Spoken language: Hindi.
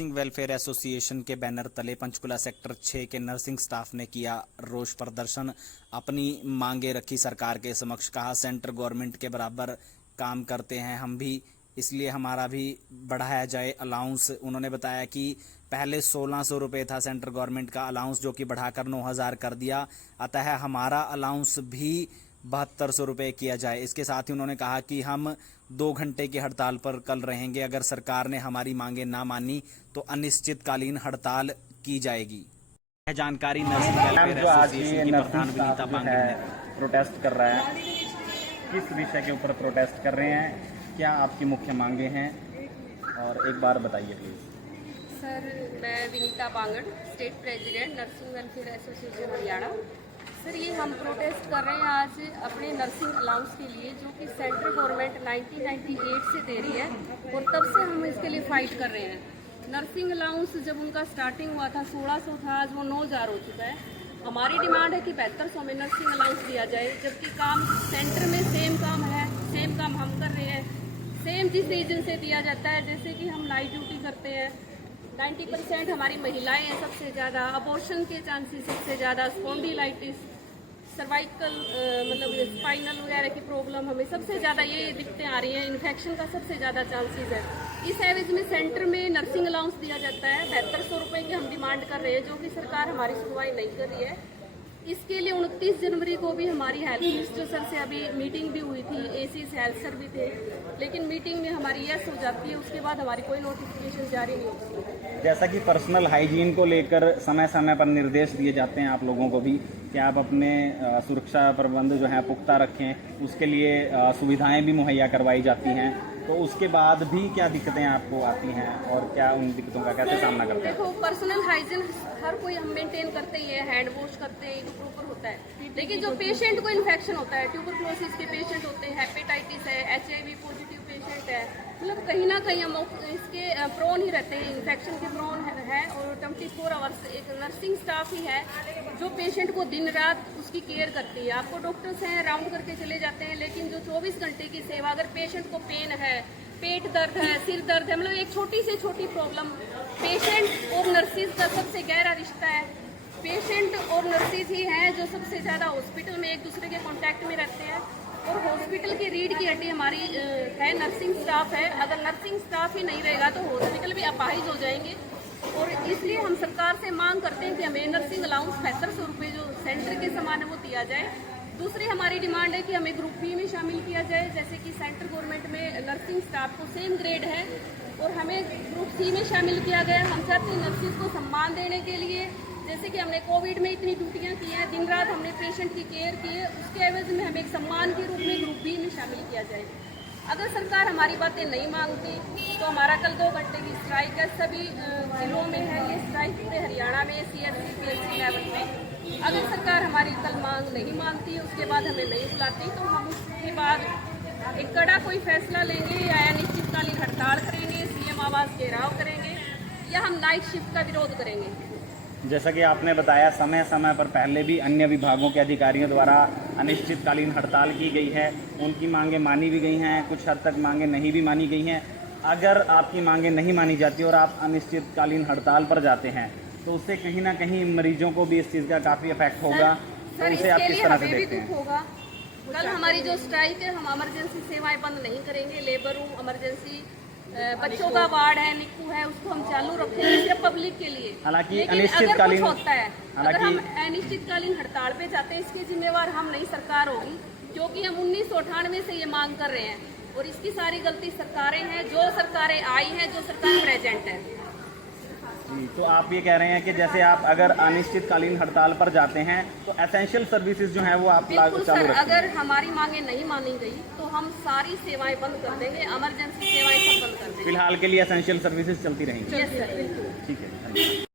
नर्सिंग वेलफेयर एसोसिएशन के बैनर तले पंचकुला सेक्टर 6 के नर्सिंग स्टाफ ने किया रोष प्रदर्शन। अपनी मांगे रखी सरकार के समक्ष। कहा, सेंट्रल गवर्नमेंट के बराबर काम करते हैं हम भी, इसलिए हमारा भी बढ़ाया जाए अलाउंस। उन्होंने बताया कि पहले 1600 रुपये था सेंट्रल गवर्नमेंट का अलाउंस, जो कि बढ़ाकर 9000 कर दिया। अतः हमारा अलाउंस भी 7200 रुपये किया जाए। इसके साथ ही उन्होंने कहा कि हम 2 घंटे की हड़ताल पर कल रहेंगे। अगर सरकार ने हमारी मांगे ना मानी तो अनिश्चितकालीन हड़ताल की जाएगी। यह जानकारी नर्सिंग वेलफेयर एसोसिएशन की प्रधान विनीता पांगड़ ने। प्रोटेस्ट कर रहा है, किस विषय के ऊपर प्रोटेस्ट कर रहे हैं, क्या आपकी मुख्य मांगे हैं, और एक बार बताइए प्लीज। सर, मैं Vinita Pangad, state president nursing welfare association Haryana. Sir, ये हम प्रोटेस्ट कर रहे हैं आज अपने नर्सिंग अलाउंस के लिए, जो कि सेंट्रल गवर्नमेंट 1998 से दे रही है, और तब से हम इसके लिए फाइट कर रहे हैं। नर्सिंग अलाउंस जब उनका स्टार्टिंग हुआ था 1600 था, आज वो 9000 हो चुका है। हमारी डिमांड है कि 7200 में नर्सिंग अलाउंस दिया जाए, जबकि काम सेंटर में सेम काम है, सेम काम हम कर रहे हैं, सेम जिस रीजन से दिया जाता है। जैसे कि हम नाइट ड्यूटी करते हैं, 90% हमारी महिलाएं हैं सबसे ज़्यादा, अबॉर्शन के चांसेस सबसे ज़्यादा, स्पॉन्डिलाइटिस, सर्वाइकल मतलब स्पाइनल वगैरह की प्रॉब्लम हमें सबसे ज़्यादा ये दिक्कतें आ रही हैं। इन्फेक्शन का सबसे ज़्यादा चांसेस है। इस एवज में सेंटर में नर्सिंग अलाउंस दिया जाता है। 7200 रुपये की हम डिमांड कर रहे हैं, जो कि सरकार हमारी सुनवाई नहीं कर रही है। इसके लिए 29 जनवरी को भी हमारी हेल्थ मिनिस्टर सर से अभी मीटिंग भी हुई थी, एसी हेल्थ सर भी थे, लेकिन मीटिंग में हमारी यस हो जाती है, उसके बाद हमारी कोई नोटिफिकेशन जारी नहीं होती। जैसा कि पर्सनल हाइजीन को लेकर समय समय पर निर्देश दिए जाते हैं आप लोगों को भी कि आप अपने सुरक्षा प्रबंध जो है पुख्ता रखें, उसके लिए सुविधाएं भी मुहैया करवाई जाती हैं, तो उसके बाद भी क्या दिक्कतें आपको आती हैं और क्या उन दिक्कतों का कैसे सामना करते हैं? देखो, पर्सनल हाइजीन हर कोई हम मेंटेन करते ही है, हैंड वॉश करते हैं, ये प्रॉपर होता है। लेकिन जो पेशेंट को इन्फेक्शन होता है, ट्यूबरक्लोसिस के पेशेंट होते हैं, हेपेटाइटिस है, HIV पॉजिटिव पेशेंट है, मतलब कहीं ना कहीं हम इसके प्रोन ही रहते हैं, इन्फेक्शन के प्रोन है। और 24 आवर्स एक नर्सिंग स्टाफ ही है जो पेशेंट को दिन रात उसकी केयर करती है। आपको डॉक्टर्स हैं, राउंड करके चले जाते हैं, लेकिन जो 24 घंटे की सेवा, अगर पेशेंट को पेन है, पेट दर्द है, सिर दर्द है, मतलब एक छोटी से छोटी प्रॉब्लम, पेशेंट और नर्सिस का सबसे गहरा रिश्ता है। पेशेंट और नर्सिस ही हैं जो सबसे ज़्यादा हॉस्पिटल में एक दूसरे के कांटेक्ट में रहते हैं, और हॉस्पिटल की रीढ़ की हड्डी हमारी है नर्सिंग स्टाफ है। अगर नर्सिंग स्टाफ ही नहीं रहेगा तो हॉस्पिटल भी अपाहिज हो जाएंगे, और इसलिए हम सरकार से मांग करते हैं कि हमें नर्सिंग अलाउंस 7200 रुपये जो सेंटर के समान है वो दिया जाए। दूसरी हमारी डिमांड है कि हमें ग्रुप बी में शामिल किया जाए, जैसे कि सेंट्रल गवर्नमेंट में नर्सिंग स्टाफ को सेम ग्रेड है और हमें ग्रुप सी में शामिल किया गया। हम चाहते हैं नर्सिस को सम्मान देने के लिए, जैसे कि हमने कोविड में इतनी ड्यूटियां की हैं, दिन रात हमने पेशेंट की केयर की है, उसके एवज में हमें एक सम्मान के रूप में ग्रुप बी में शामिल किया जाए। अगर सरकार हमारी बातें नहीं मांगती तो हमारा कल 2 घंटे की स्ट्राइक है, सभी जिलों में है ये स्ट्राइक, पूरे हरियाणा में CHC PHC लेवल में। अगर सरकार हमारी कल मांग नहीं मानती, उसके बाद हमें नहीं बुलाती, तो हम उसके बाद एक कड़ा कोई फैसला लेंगे, या अनिश्चितकालीन हड़ताल करेंगे, CM आवास घेराव करेंगे, या हम नाइट शिफ्ट का विरोध करेंगे। जैसा कि आपने बताया, समय समय पर पहले भी अन्य विभागों के अधिकारियों द्वारा अनिश्चितकालीन हड़ताल की गई है, उनकी मांगें मानी भी गई हैं, कुछ हद तक मांगें नहीं भी मानी गई हैं। अगर आपकी मांगें नहीं मानी जाती और आप अनिश्चितकालीन हड़ताल पर जाते हैं तो उससे कहीं ना कहीं मरीजों को भी इस चीज़ का काफ़ी इफेक्ट होगा, तो उसे आप किस तरह से देखते हैं? होगा। कल हमारी जो स्ट्राइक है, हम इमरजेंसी सेवाएं बंद नहीं करेंगे, लेबर रूम, इमरजेंसी, बच्चों का वार्ड है, निक्कू है, उसको हम चालू रखेंगे सिर्फ पब्लिक के लिए। हालांकि अनिश्चितकालीन होता है, अगर हम अनिश्चितकालीन हड़ताल पे जाते हैं, इसके जिम्मेवार हम नहीं, सरकार होगी, क्योंकि हम 1998 से ये मांग कर रहे हैं, और इसकी सारी गलती सरकारें हैं, जो सरकारें आई हैं, जो सरकार प्रेजेंट है। तो आप ये कह रहे हैं कि जैसे आप अगर अनिश्चितकालीन हड़ताल पर जाते हैं तो एसेंशियल सर्विसेज जो हैं वो आप चालू रखेंगे? अगर हमारी मांगे नहीं मानी गई तो हम सारी सेवाएं बंद कर देंगे, इमरजेंसी सेवाएं सब बंद कर देंगे। फिलहाल के लिए एसेंशियल सर्विसेज चलती रहेंगी? यस सर, बिल्कुल। ठीक है।